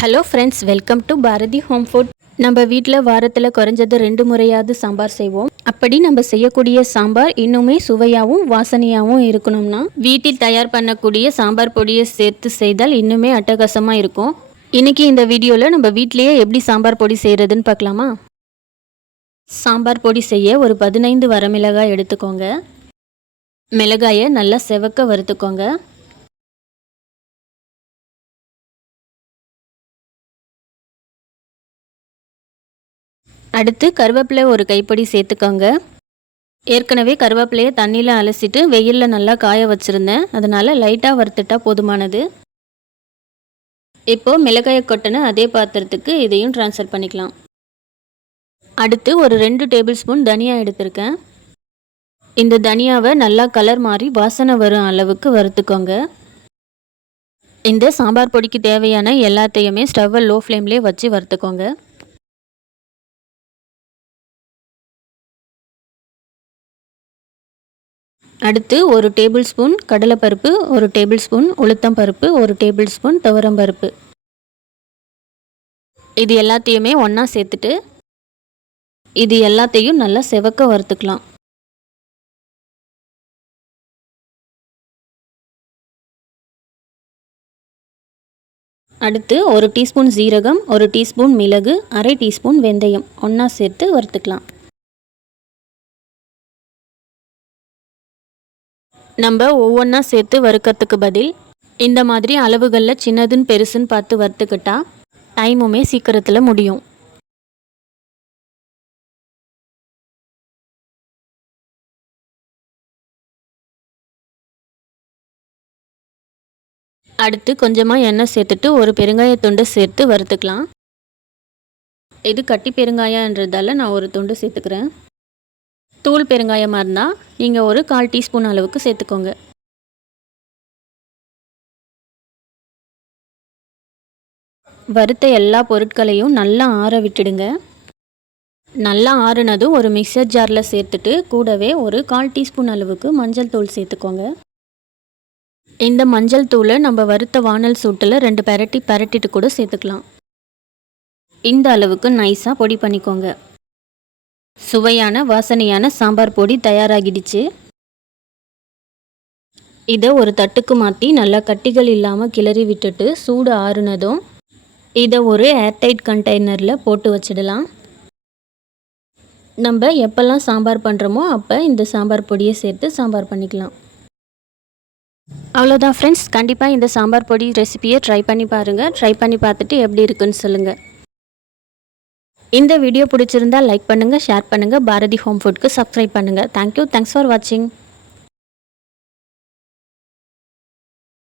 Hello friends, welcome to Bharathi home food. நம்ம வீட்டில் வாரத்தில் குறைஞ்சது 2 முறையாவது சாம்பார் செய்வோம். அப்படி நம்ம செய்யக்கூடிய சாம்பார் இன்னுமே சுவையாகவும் வாசனையாகவும் இருக்கணும்னா வீட்டில் தயார் பண்ணக்கூடிய சாம்பார் பொடியை சேர்த்து செய்தால் இன்னுமே அட்டகாசமாக இருக்கும். இன்றைக்கி இந்த வீடியோவில் நம்ம வீட்டிலேயே எப்படி சாம்பார் பொடி செய்கிறதுன்னு பார்க்கலாமா? சாம்பார் பொடி செய்ய ஒரு 15 வரமிளகாய் எடுத்துக்கோங்க. மிளகாயை நல்லா செவக்க வறுத்துக்கோங்க. அடுத்து கருவேப்பிலை ஒரு கைப்பிடி சேர்த்துக்கோங்க. ஏற்கனவே கருவேப்பிலையை தண்ணியில் அலசிட்டு வெயிலில் நல்லா காய வச்சுருந்தேன், அதனால் லைட்டாக வறுத்துட்டா போதுமானது. இப்போது மிளகாயை கொட்டின அதே பாத்திரத்துக்கு இதையும் ட்ரான்ஸ்ஃபர் பண்ணிக்கலாம். அடுத்து ஒரு 2 டேபிள் ஸ்பூன் தனியா எடுத்திருக்கேன். இந்த தனியாவை நல்லா கலர் மாறி வாசனை வரும் அளவுக்கு வறுத்துக்கோங்க. இந்த சாம்பார் பொடிக்கு தேவையான எல்லாத்தையுமே ஸ்டவ்வை லோ ஃப்ளேம்லேயே வச்சு வறுத்துக்கோங்க. அடுத்து ஒரு டேபிள் ஸ்பூன் கடலைப்பருப்பு, ஒரு டேபிள் ஸ்பூன் உளுத்தம் பருப்பு, ஒரு டேபிள் ஸ்பூன் துவரம் பருப்பு, இது எல்லாத்தையுமே ஒன்றா சேர்த்துட்டு இது எல்லாத்தையும் நல்லா செவக்க வறுத்துக்கலாம். அடுத்து ஒரு டீஸ்பூன் சீரகம், ஒரு டீஸ்பூன் மிளகு, அரை டீஸ்பூன் வெந்தயம் ஒன்றா சேர்த்து வறுத்துக்கலாம். நம்ம ஒவ்வொன்றா சேர்த்து வறுக்கிறதுக்கு பதில் இந்த மாதிரி அளவுகளில் சின்னதுன்னு பெருசுன்னு பார்த்து வறுத்துக்கிட்டா டைமுமே சீக்கிரத்தில் முடியும். அடுத்து கொஞ்சமாக எண்ணெய் சேர்த்துட்டு ஒரு பெருங்காயத்துண்டு சேர்த்து வறுத்துக்கலாம். இது கட்டி பெருங்காயன்றதால நான் ஒரு துண்டு சேர்த்துக்கிறேன். தூள் பெருங்காயமாக இருந்தால் நீங்கள் ஒரு 1/4 டீஸ்பூன் அளவுக்கு சேர்த்துக்கோங்க. வறுத்த எல்லா பொருட்களையும் நல்லா ஆற விட்டுடுங்க. நல்லா ஆறுனதும் ஒரு மிக்சர் ஜாரில் சேர்த்துட்டு கூடவே ஒரு 1/4 டீஸ்பூன் அளவுக்கு மஞ்சள் தூள் சேர்த்துக்கோங்க. இந்த மஞ்சள் தூளை நம்ம வறுத்த வானல் சூட்டில் 2 பரட்டிட்டு கூட சேர்த்துக்கலாம். இந்த அளவுக்கு நைஸாக பொடி பண்ணிக்கோங்க. சுவையான வாசனையான சாம்பார் பொடி தயாராகிடுச்சு. இதை ஒரு தட்டுக்கு மாற்றி நல்லா கட்டிகள் இல்லாமல் கிளறி விட்டுட்டு சூடு ஆறுனதும் இதை ஒரு ஏர்டைட் கண்டெய்னரில் போட்டு வச்சிடலாம். நம்ம எப்போல்லாம் சாம்பார் பண்ணுறோமோ அப்போ இந்த சாம்பார் பொடியை சேர்த்து சாம்பார் பண்ணிக்கலாம். அவ்வளோதான் ஃப்ரெண்ட்ஸ், கண்டிப்பாக இந்த சாம்பார் பொடி ரெசிபியை ட்ரை பண்ணி பாருங்கள். ட்ரை பண்ணி பார்த்துட்டு எப்படி இருக்குன்னு சொல்லுங்கள். இந்த வீடியோ பிடிச்சிருந்தால் லைக் பண்ணுங்கள், ஷேர் பண்ணுங்கள், பாரதி ஹோம் ஃபுட்க்கு சப்ஸ்கிரைப் பண்ணுங்கள். தேங்க்யூ, தேங்க்ஸ் ஃபார் வாட்சிங்.